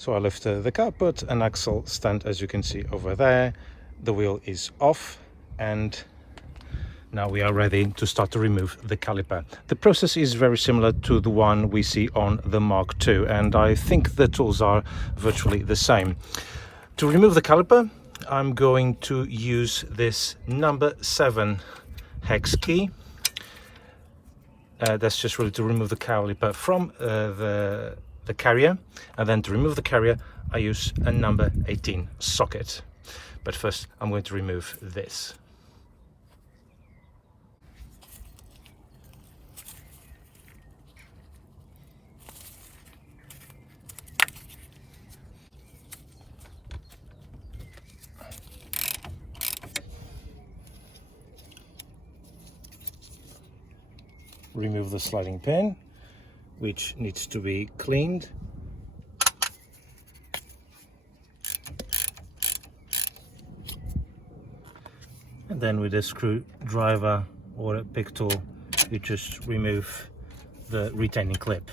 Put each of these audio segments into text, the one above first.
So I lift the car, put an axle stand, as you can see over there. The wheel is off, and now we are ready to start to remove the caliper. The process is very similar to the one we see on the Mark II, and I think the tools are virtually the same. To remove the caliper, I'm going to use this number 7 hex key. That's just really to remove the caliper from the carrier, and then to remove the carrier I use a number 18 socket. But first I'm going to remove this. Remove the sliding pin, which needs to be cleaned. And then with a screwdriver or a pick tool, you just remove the retaining clip.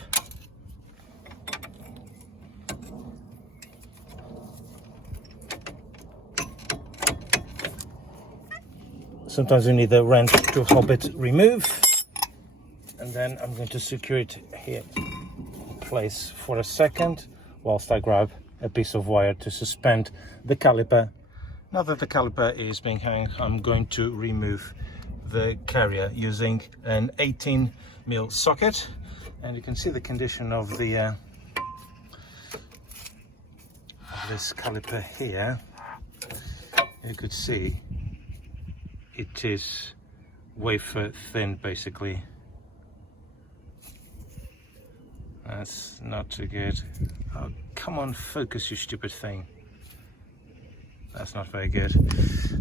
Sometimes you need a wrench to help it remove. And then I'm going to secure it here in place for a second whilst I grab a piece of wire to suspend the caliper. Now that the caliper is being hung, I'm going to remove the carrier using an 18mm socket, and you can see the condition of the this caliper here. You could see it is wafer thin basically. That's not too good. Oh, come on, focus, you stupid thing. That's not very good.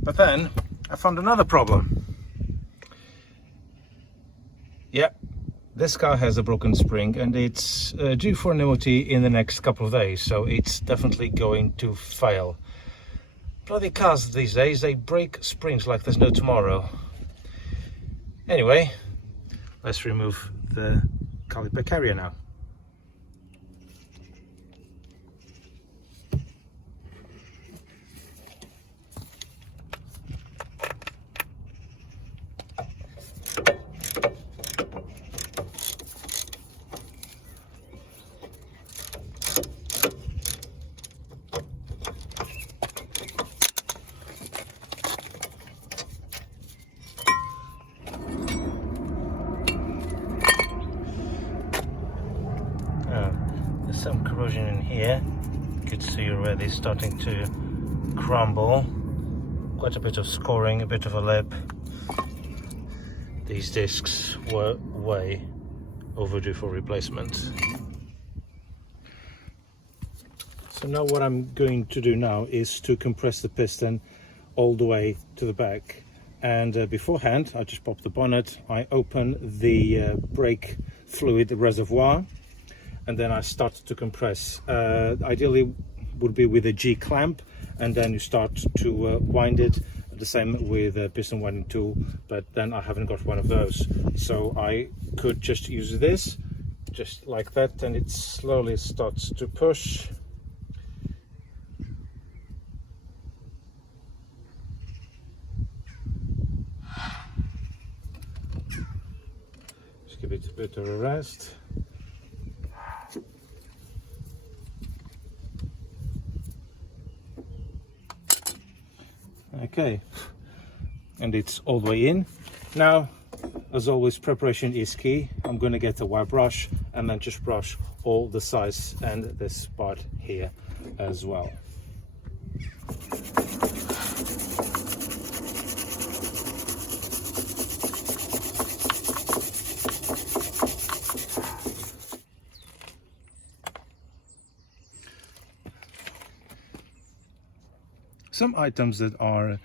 But then I found another problem. Yeah, this car has a broken spring, and it's due for an MOT in the next couple of days, so it's definitely going to fail. Bloody cars these days, they break springs like there's no tomorrow. Anyway, let's remove the caliper carrier now. There's some corrosion in here. You can see already starting to crumble. Quite a bit of scoring, a bit of a lip. These discs were way overdue for replacement. So now what I'm going to do now is to compress the piston all the way to the back. And beforehand, I just pop the bonnet, I open the brake fluid reservoir, and then I start to compress. Ideally would be with a G clamp, and then you start to wind it. The same with a piston winding tool, but then I haven't got one of those. So I could just use this, just like that, and it slowly starts to push. Just give it a bit of a rest. Okay, and it's all the way in. Now, as always, preparation is key. I'm going to get a wire brush and then just brush all the sides and this part here as well. Some items that are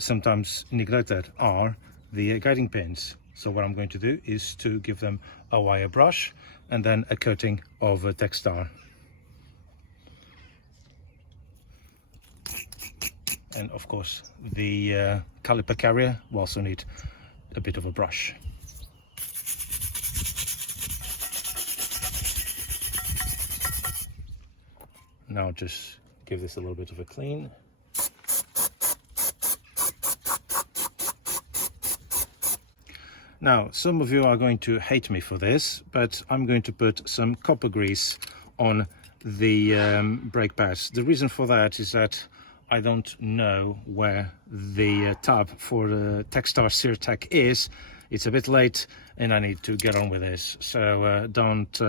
sometimes neglected are the guiding pins. So what I'm going to do is to give them a wire brush and then a coating of Textar. And of course the caliper carrier will also need a bit of a brush. now just give this a little bit of a clean. Now, some of you are going to hate me for this, but I'm going to put some copper grease on the brake pads. The reason for that is that I don't know where the tab for the Techstar SearTech is. It's a bit late and I need to get on with this. So don't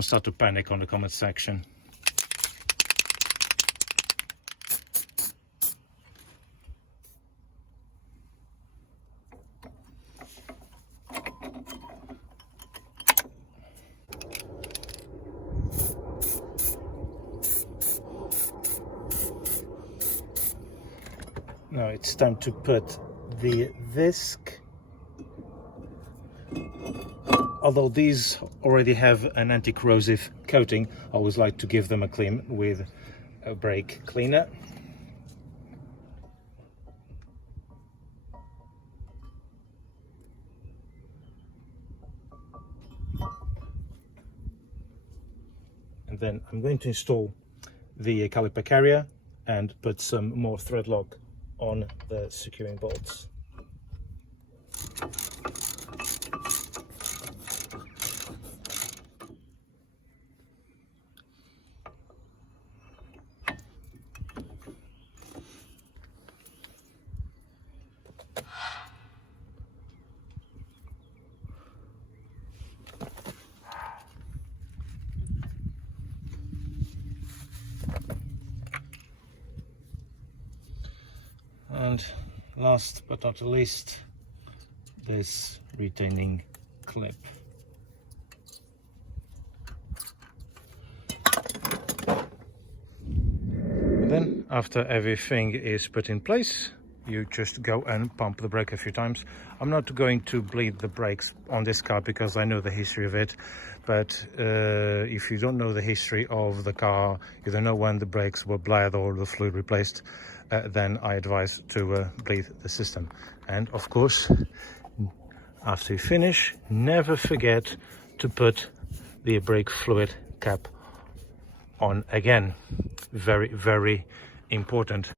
start to panic on the comment section. Now it's time to put the disc. Although these already have an anti-corrosive coating, I always like to give them a clean with a brake cleaner. And then I'm going to install the caliper carrier and put some more thread lock on the securing bolts. And last but not least, this retaining clip. And then after everything is put in place, you just go and pump the brake a few times. I'm not going to bleed the brakes on this car because I know the history of it, but if you don't know the history of the car, you don't know when the brakes were bled or the fluid replaced, then I advise to bleed the system. And of course, after you finish, never forget to put the brake fluid cap on again. Very, very important.